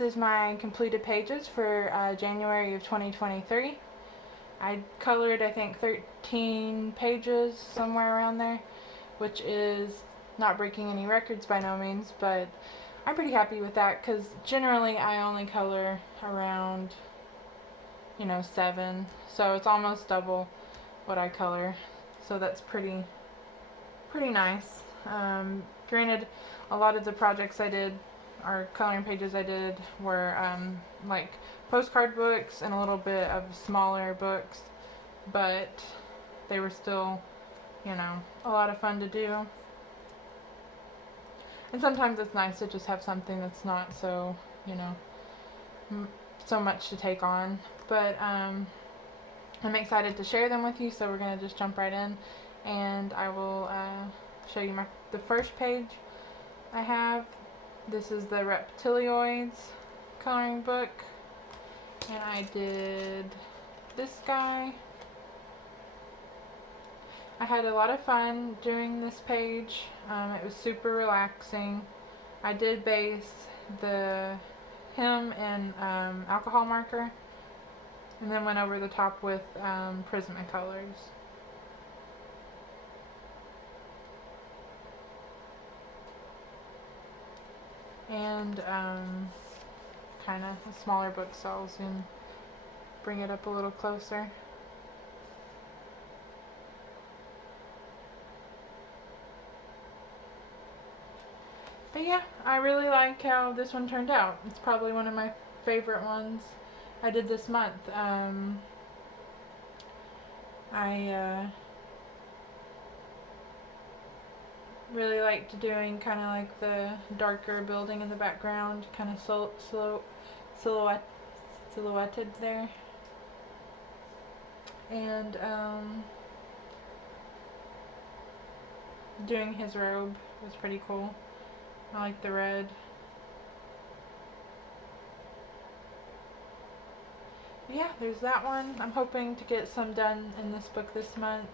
this is my completed pages for January of 2023. I colored, I think, 13 pages, somewhere around there, which is not breaking any records by no means, but I'm pretty happy with that because generally I only color around, 7, so it's almost double what I color, so that's pretty nice. Granted, a lot of the projects I did, or coloring pages I did, were like postcard books and a little bit of smaller books, but they were still, a lot of fun to do. And sometimes it's nice to just have something that's not so, so much to take on. But I'm excited to share them with you, so we're going to just jump right in, and I will show you the first page I have. This is the Reptilioids coloring book, and I did this guy. I had a lot of fun doing this page. It was super relaxing. I did base him in alcohol marker, and then went over the top with Prismacolors. And kind of a smaller book, so I'll soon bring it up a little closer. But yeah, I really like how this one turned out. It's probably one of my favorite ones I did this month. I really liked doing kind of like the darker building in the background, kind of silhouetted there. And doing his robe was pretty cool. I like the red. Yeah, there's that one. I'm hoping to get some done in this book this month.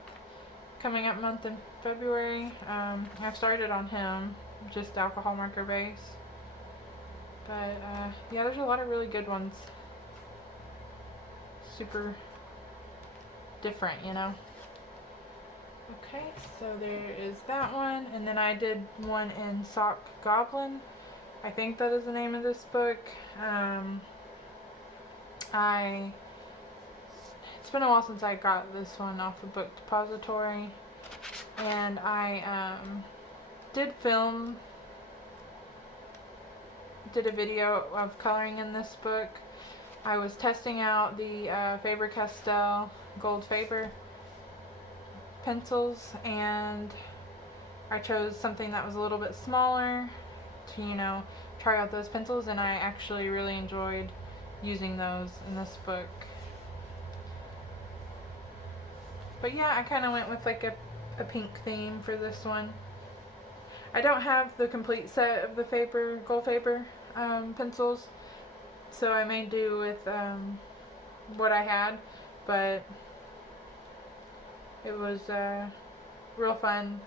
Coming up month in February. I've started on him, just alcohol marker base. But yeah, there's a lot of really good ones. Super different, Okay, so there is that one, and then I did one in Sock Goblin. I think that is the name of this book. It's been a while since I got this one off of Book Depository, and I did a video of coloring in this book. I was testing out the Faber-Castell Gold Faber pencils, and I chose something that was a little bit smaller to, try out those pencils, and I actually really enjoyed using those in this book. But yeah, I kind of went with like a pink theme for this one. I don't have the complete set of the Gold Faber pencils, so I may do with what I had, but it was real fun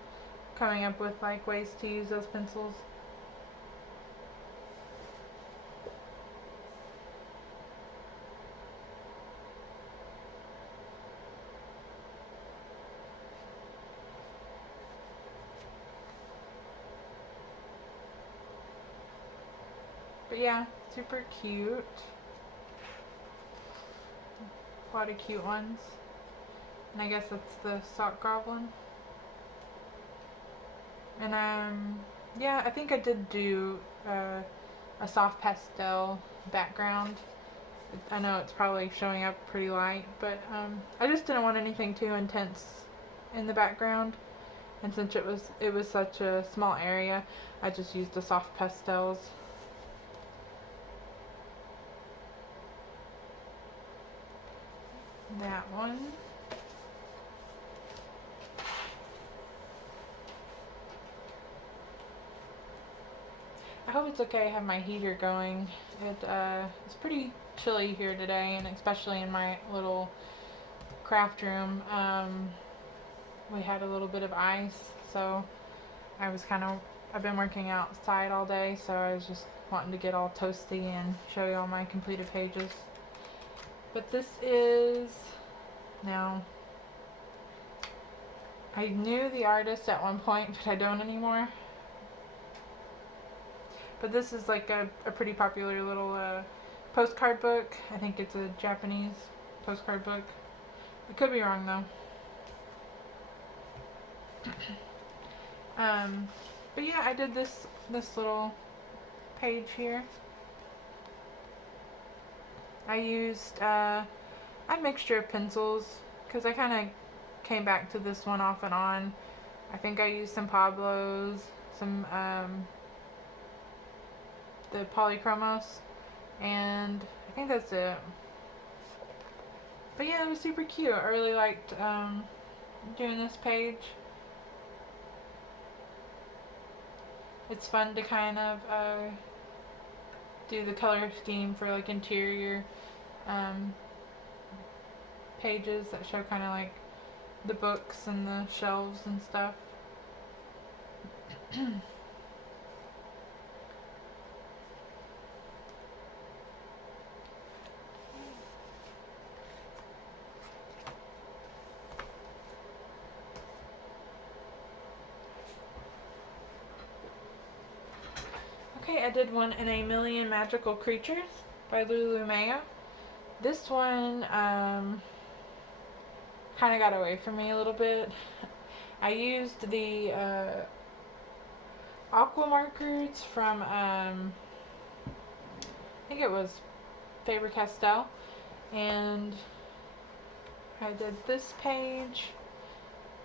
coming up with like ways to use those pencils. But yeah, super cute. A lot of cute ones. And I guess that's the Sock Goblin. And yeah, I think I did do a soft pastel background. I know it's probably showing up pretty light, but I just didn't want anything too intense in the background. And since it was such a small area, I just used the soft pastels. That one. I hope it's okay I have my heater going. It's pretty chilly here today, and especially in my little craft room. We had a little bit of ice, so I was kind of I've been working outside all day, so I was just wanting to get all toasty and show you all my completed pages. But this is, now, I knew the artist at one point, but I don't anymore. But this is like a pretty popular little postcard book. I think it's a Japanese postcard book. I could be wrong though. But yeah, I did this little page here. I used a mixture of pencils because I kind of came back to this one off and on. I think I used some Pablos, some the Polychromos, and I think that's it. But yeah, it was super cute. I really liked doing this page. It's fun to kind of do the color scheme for like interior pages that show kind of like the books and the shelves and stuff. Okay, I did one in A Million Magical Creatures by Lulu Mayo. This one kind of got away from me a little bit. I used the aqua markers from I think it was Faber-Castell, and I did this page.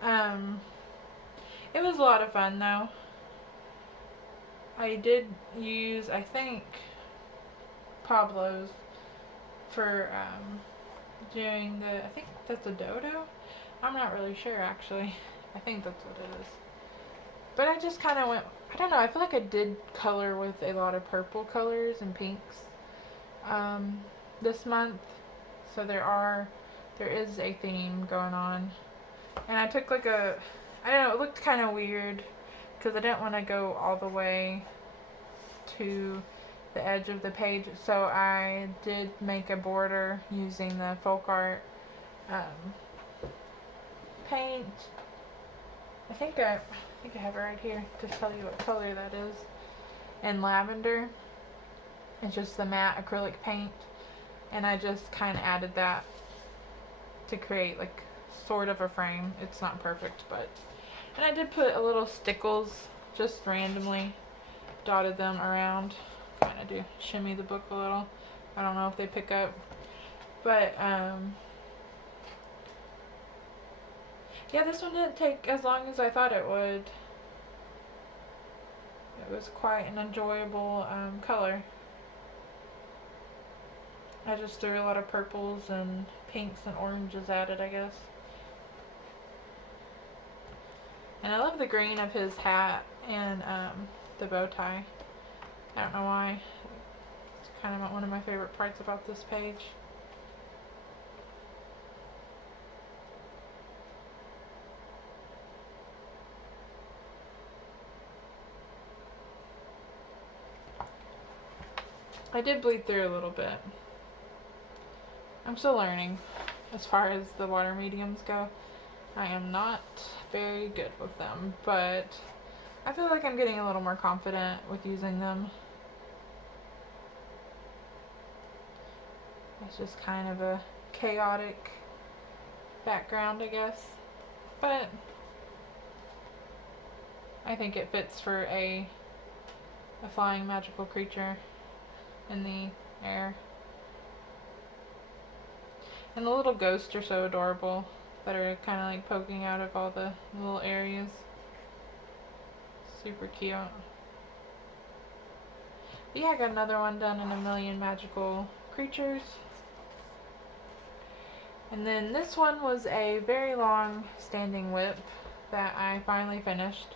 It was a lot of fun though. I did use, I think, Pablo's for doing the, I think that's a dodo? I'm not really sure actually. I think that's what it is. But I just kind of went, I don't know, I feel like I did color with a lot of purple colors and pinks this month. So there is a theme going on. And I took like a, I don't know, it looked kind of weird because I didn't want to go all the way to the edge of the page, so I did make a border using the folk art paint. I think I have it right here to tell you what color that is. And lavender. It's just the matte acrylic paint, and I just kind of added that to create like sort of a frame. It's not perfect, but, and I did put a little stickles, just randomly dotted them around, kind of do shimmy the book a little. I don't know if they pick up, but yeah, this one didn't take as long as I thought it would. It was quite an enjoyable color. I just threw a lot of purples and pinks and oranges at it, I guess. And I love the green of his hat and the bow tie. I don't know why. It's kind of one of my favorite parts about this page. I did bleed through a little bit. I'm still learning as far as the water mediums go. I am not very good with them, but I feel like I'm getting a little more confident with using them. It's just kind of a chaotic background, I guess, but I think it fits for a flying magical creature in the air. And the little ghosts are so adorable that are kind of like poking out of all the little areas. Super cute. But yeah, I got another one done in A Million Magical Creatures. And then this one was a very long standing whip that I finally finished.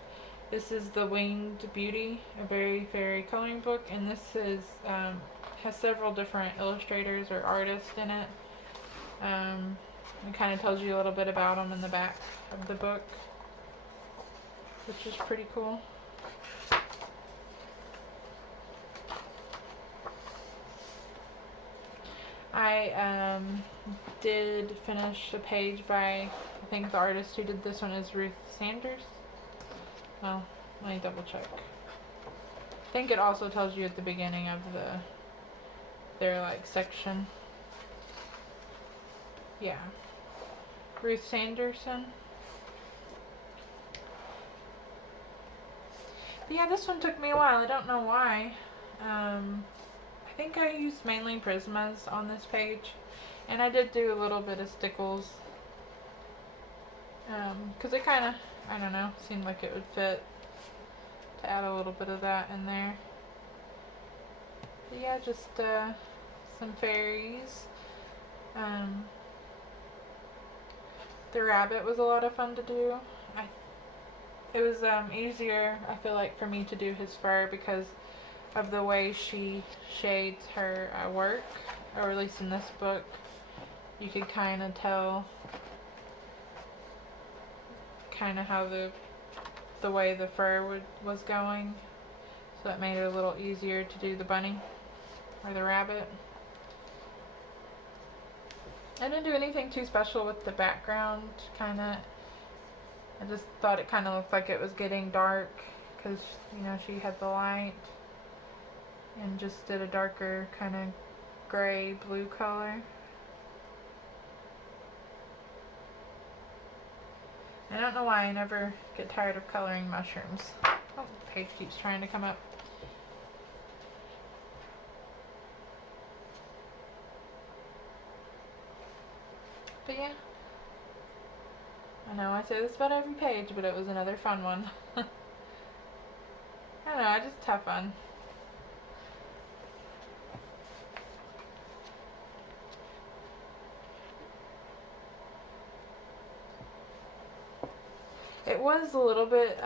This is the Winged Beauty, a very fairy coloring book, and this is has several different illustrators or artists in it. It kind of tells you a little bit about them in the back of the book, which is pretty cool. I did finish a page by, I think the artist who did this one is Ruth Sanders. Well, let me double check. I think it also tells you at the beginning of their like section. Yeah. Ruth Sanderson. But yeah, this one took me a while. I don't know why. I think I used mainly Prismas on this page. And I did do a little bit of stickles. Because it kind of, I don't know, seemed like it would fit to add a little bit of that in there. But yeah, just some fairies. The rabbit was a lot of fun to do. It was easier, I feel like, for me to do his fur because of the way she shades her work, or at least in this book, you could kind of tell kind of how the way the fur was going, so it made it a little easier to do the bunny or the rabbit. I didn't do anything too special with the background, I just thought it kind of looked like it was getting dark because, you know, she had the light, and just did a darker kind of gray blue color. I don't know why I never get tired of coloring mushrooms. Oh, the page keeps trying to come up. But yeah. I know I say this about every page, but it was another fun one. I don't know, I just have fun. It was a little bit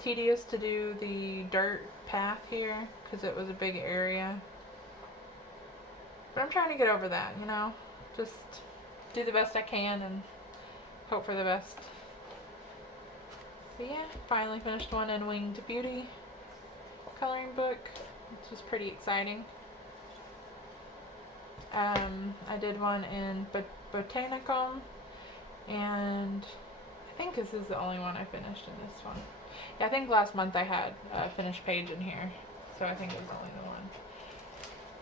tedious to do the dirt path here because it was a big area. But I'm trying to get over that, you know? Just do the best I can and hope for the best. But yeah, finally finished one in Winged Beauty coloring book, which was pretty exciting. I did one in Botanicum, and I think this is the only one I finished in this one. Yeah, I think last month I had a finished page in here, so I think it was only the one.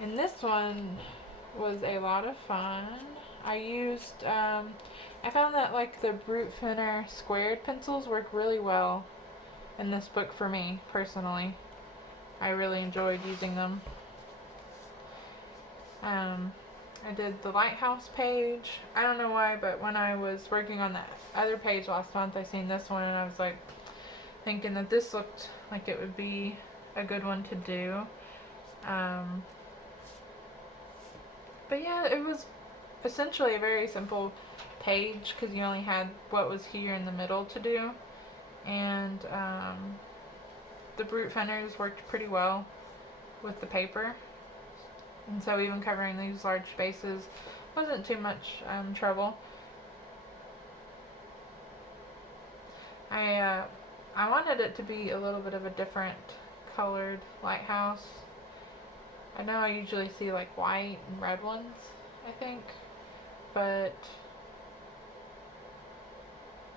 And this one was a lot of fun. I used, I found that like the Brute Thinner squared pencils work really well in this book for me, personally. I really enjoyed using them. I did the lighthouse page. I don't know why, but when I was working on that other page last month, I seen this one and I was like thinking that this looked like it would be a good one to do. But yeah, it was essentially a very simple page because you only had what was here in the middle to do, and the Brute Thinners worked pretty well with the paper, and so even covering these large spaces wasn't too much trouble. I wanted it to be a little bit of a different colored lighthouse. I know I usually see like white and red ones, I think, but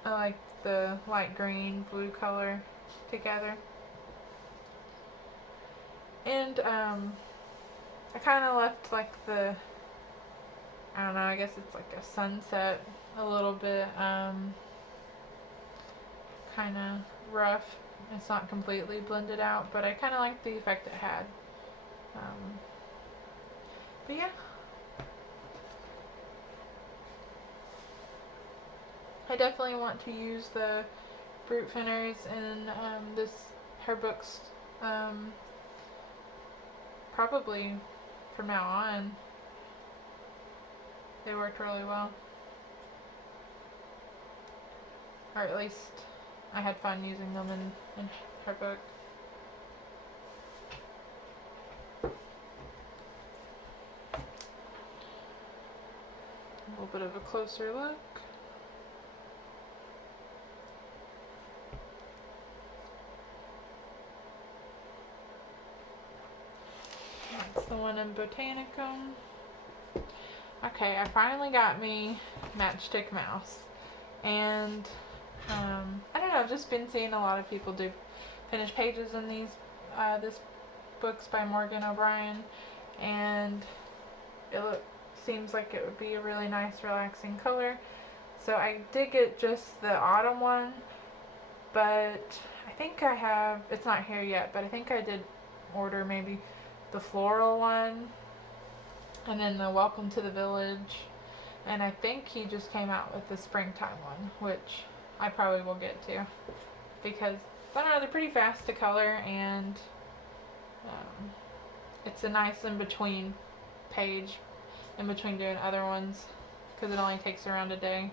I like the light green, blue color together. And I kind of left like the, I don't know, I guess it's like a sunset a little bit, kind of rough. It's not completely blended out, but I kind of like the effect it had. But yeah, I definitely want to use the Brute Thinners in her books, probably from now on. They worked really well, or at least I had fun using them in her book. A little bit of a closer look. That's the one in Botanicum. Okay, I finally got me Matchstick Mouse. And I don't know, I've just been seeing a lot of people do finished pages in this books by Morgan O'Brien, and seems like it would be a really nice relaxing color. So I did get just the autumn one, but I think I have, it's not here yet, but I think I did order maybe the floral one and then the Welcome to the Village, and I think he just came out with the springtime one, which I probably will get to, because I don't know, they're pretty fast to color, and it's a nice in between page in between doing other ones, because it only takes around a day.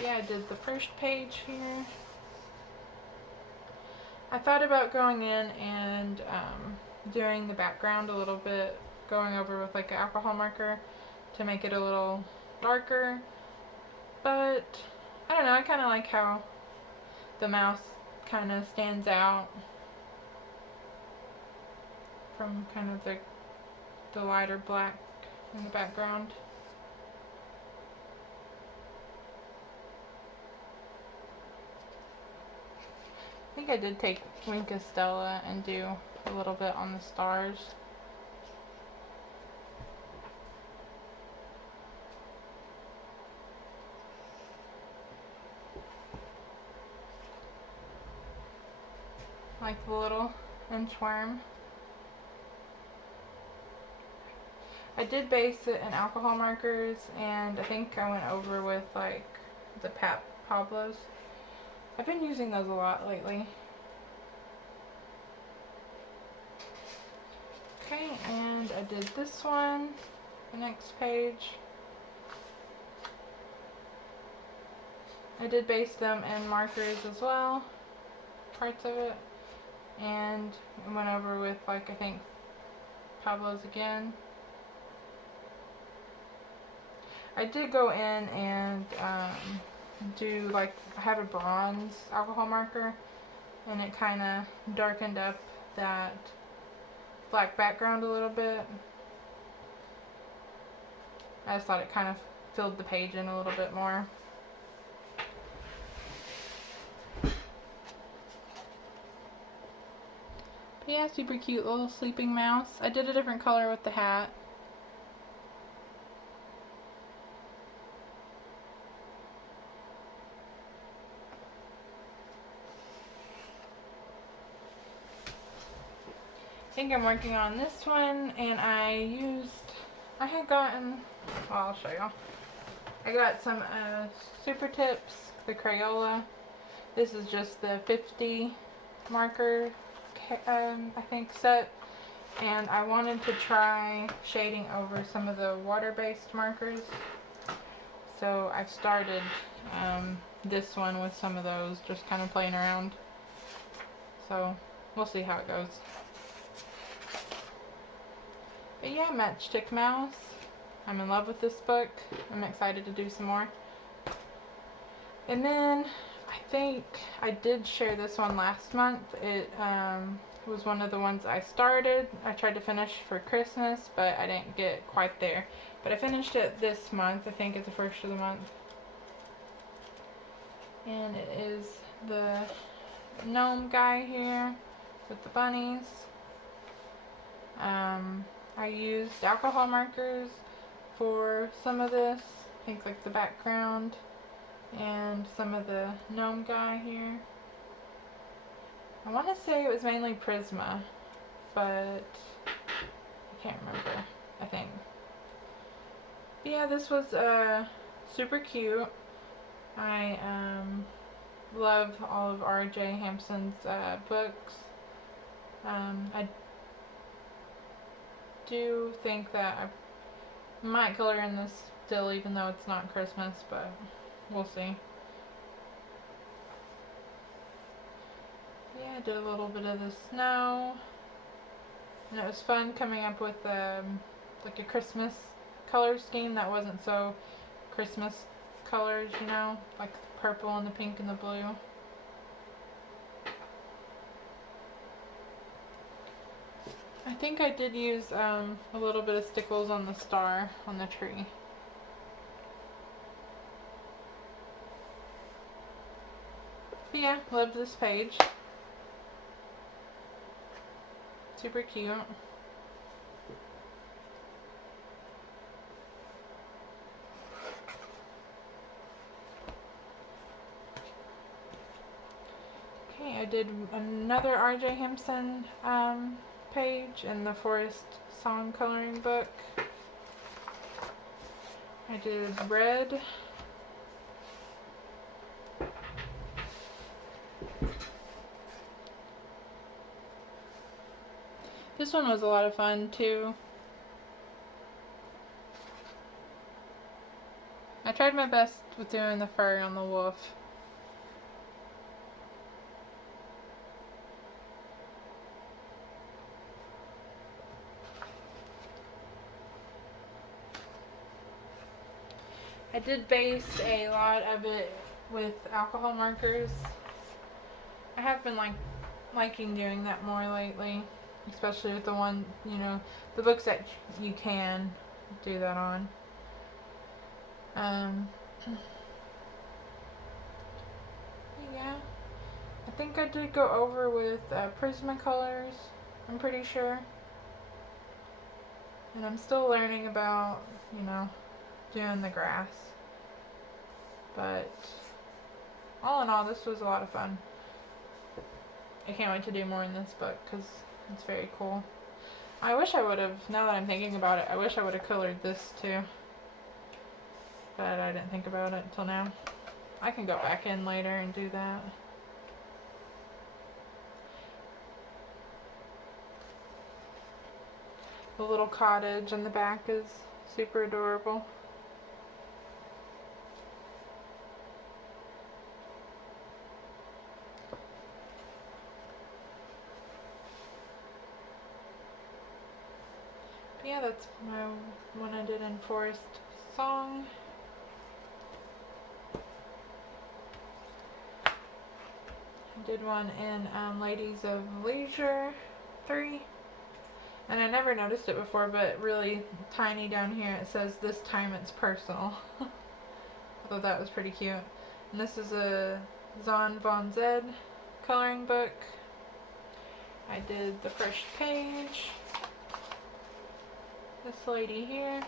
Yeah, I did the first page here. I thought about going in and doing the background a little bit, going over with like an alcohol marker to make it a little darker, but I don't know, I kind of like how the mouse kind of stands out from kind of the lighter black in the background. I think I did take Wink of Stella and do a little bit on the stars. Like the little inchworm. I did base it in alcohol markers, and I think I went over with like the Pat Pablos. I've been using those a lot lately. Okay, and I did this one, the next page. I did base them in markers as well, parts of it, and I went over with like I think Pablo's again. I did go in and do like, I have a bronze alcohol marker, and it kind of darkened up that black background a little bit. I just thought it kind of filled the page in a little bit more. But yeah, super cute little sleeping mouse. I did a different color with the hat. I think I'm working on this one, and I had gotten, well, I'll show y'all. I got some Super Tips, the Crayola. This is just the 50 marker, I think, set. And I wanted to try shading over some of the water-based markers. So I've started this one with some of those, just kind of playing around. So we'll see how it goes. But yeah, Matchstick Mouse. I'm in love with this book. I'm excited to do some more. And then I think I did share this one last month. It was one of the ones I started. I tried to finish for Christmas, but I didn't get quite there. But I finished it this month. I think it's the first of the month. And it is the gnome guy here with the bunnies. I used alcohol markers for some of this, I think like the background and some of the gnome guy here. I want to say it was mainly Prisma, but I can't remember, I think. But yeah, this was super cute. I love all of R.J. Hampson's books. I do think that I might color in this still, even though it's not Christmas, but we'll see. Yeah, I did a little bit of the snow, and it was fun coming up with like a Christmas color scheme that wasn't so Christmas colors, you know, like the purple and the pink and the blue. I think I did use a little bit of stickles on the star on the tree. But yeah, love this page. Super cute. Okay, I did another R.J. Hampson page in the Forest Song coloring book. I did red. This one was a lot of fun too. I tried my best with doing the fur on the wolf. I did base a lot of it with alcohol markers. I have been liking doing that more lately, especially with the one, the books that you can do that on. Yeah, I think I did go over with Prismacolors, I'm pretty sure. And I'm still learning about, doing the grass. But all in all, this was a lot of fun. I can't wait to do more in this book because it's very cool. I wish I would have, now that I'm thinking about it, I wish I would have colored this too. But I didn't think about it until now. I can go back in later and do that. The little cottage in the back is super adorable. But yeah, that's my one I did in Forest Song. I did one in Ladies of Leisure 3. And I never noticed it before, but really tiny down here it says, "This time it's personal." I thought that was pretty cute. And this is a Zon Von Zed coloring book. I did the first page. This lady here.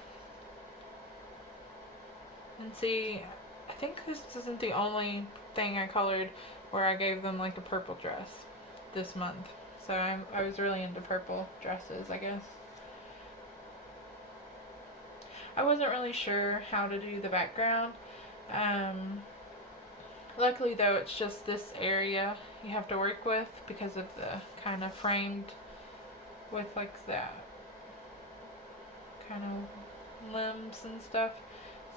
And see, I think this isn't the only thing I colored where I gave them like a purple dress this month. So I was really into purple dresses, I guess. I wasn't really sure how to do the background. Luckily though, it's just this area you have to work with because of the kind of framed with like that kind of limbs and stuff.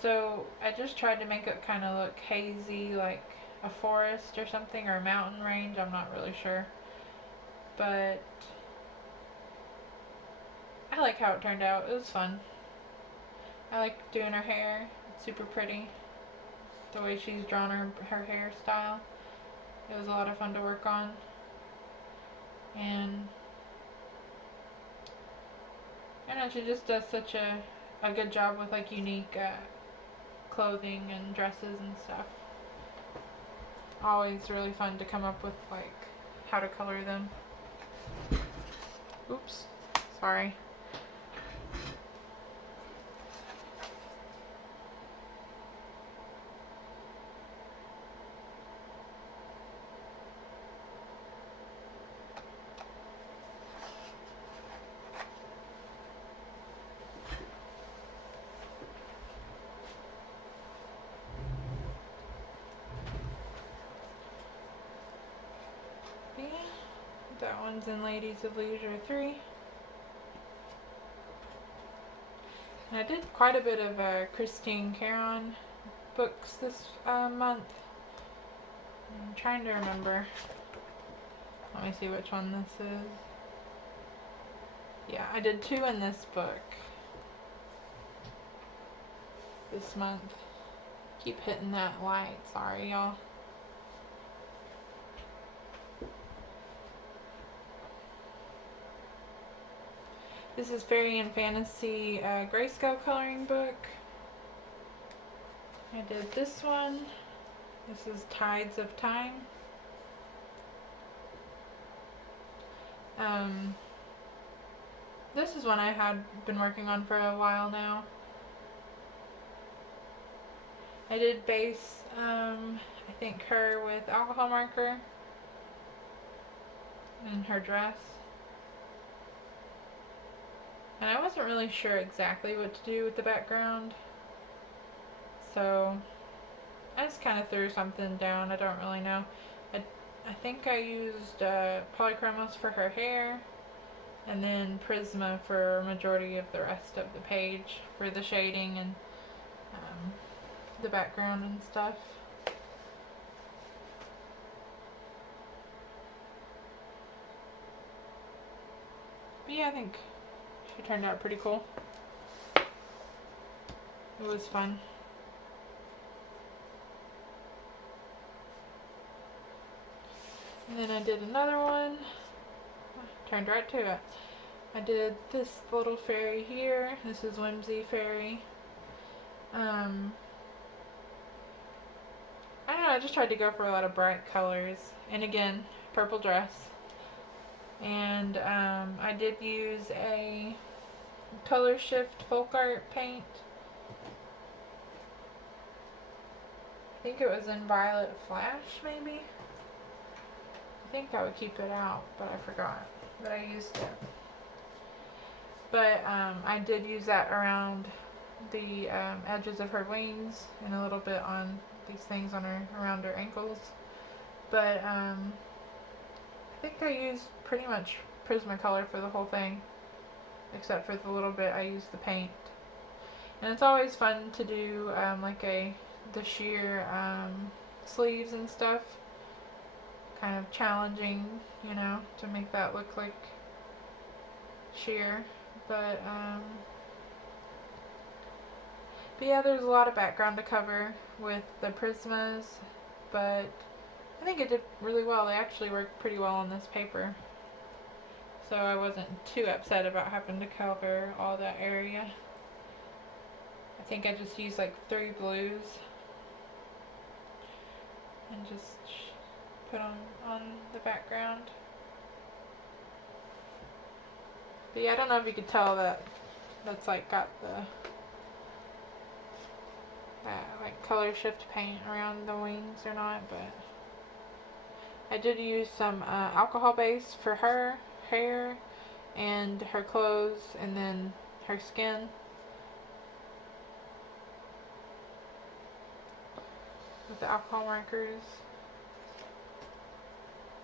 So I just tried to make it kind of look hazy, like a forest or something, or a mountain range, I'm not really sure. But I like how it turned out. It was fun. I like doing her hair. It's super pretty. The way she's drawn her hairstyle. It was a lot of fun to work on. And I know she just does such a good job with like unique clothing and dresses and stuff. Always really fun to come up with like how to color them. Oops, sorry. That one's in Ladies of Leisure 3. And I did quite a bit of Christine Caron books this month. I'm trying to remember. Let me see which one this is. Yeah, I did 2 in this book this month. Keep hitting that light, sorry y'all. This is Fairy and Fantasy Grayscale coloring book. I did this one. This is Tides of Time. This is one I had been working on for a while now. I did base, I think her with alcohol marker and her dress. And I wasn't really sure exactly what to do with the background, so I just kind of threw something down. I don't really know. I think I used Polychromos for her hair, and then Prisma for majority of the rest of the page for the shading and the background and stuff. But yeah, I think she turned out pretty cool. It was fun. And then I did another one. Turned right to it. I did this little fairy here. This is Whimsy Fairy. I don't know, I just tried to go for a lot of bright colors. And again, purple dress. And I did use a Color Shift Folk Art paint. I think it was in Violet Flash, maybe? I think I would keep it out, but I forgot that I used it. But I did use that around the edges of her wings and a little bit on these things on her around her ankles. But I think I used pretty much Prismacolor for the whole thing, except for the little bit I used the paint. And it's always fun to do like the sheer sleeves and stuff. Kind of challenging, you know, to make that look like sheer. But yeah, there's a lot of background to cover with the Prismas, but I think it did really well. They actually worked pretty well on this paper, so I wasn't too upset about having to cover all that area. I think I just used like 3 blues and just put them on the background. But yeah, I don't know if you could tell that that's like got the like color shift paint around the wings or not, but I did use some alcohol base for her hair and her clothes and then her skin. With the alcohol markers,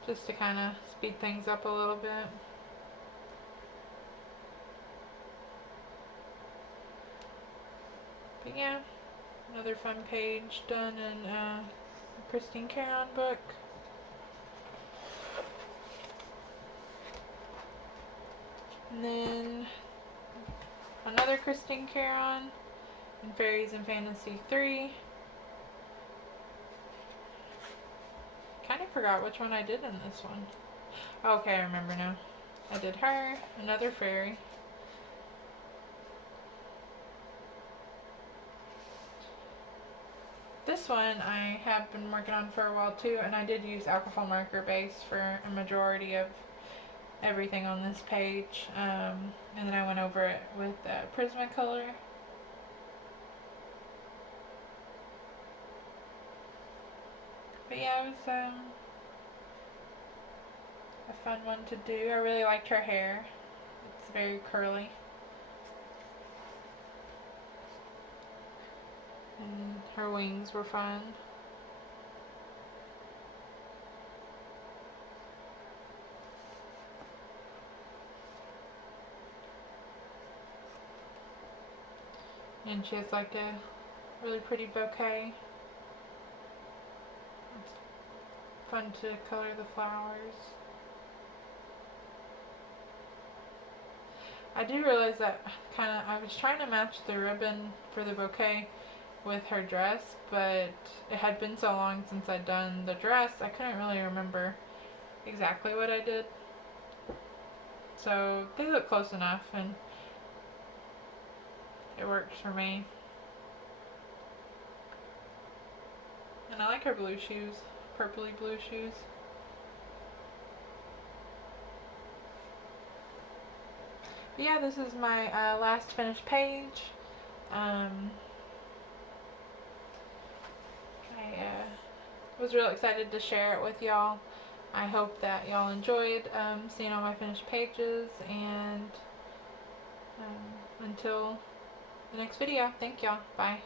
just to kind of speed things up a little bit. But yeah, another fun page done in Christine Caron book. And then another Christine Caron in Fairies and Fantasy 3. Kind of forgot which one I did in this one. Okay, I remember now. I did her, another fairy. This one I have been working on for a while too, and I did use alcohol marker base for a majority of everything on this page, and then I went over it with Prismacolor. But yeah, it was a fun one to do. I really liked her hair. It's very curly. And her wings were fun. And she has like a really pretty bouquet. It's fun to color the flowers. I do realize that I was trying to match the ribbon for the bouquet with her dress, but it had been so long since I'd done the dress, I couldn't really remember exactly what I did. So they look close enough and it works for me. And I like her blue shoes, purpley blue shoes. But yeah, this is my last finished page. I was really excited to share it with y'all. I hope that y'all enjoyed seeing all my finished pages, and until the next video, thank y'all. Bye.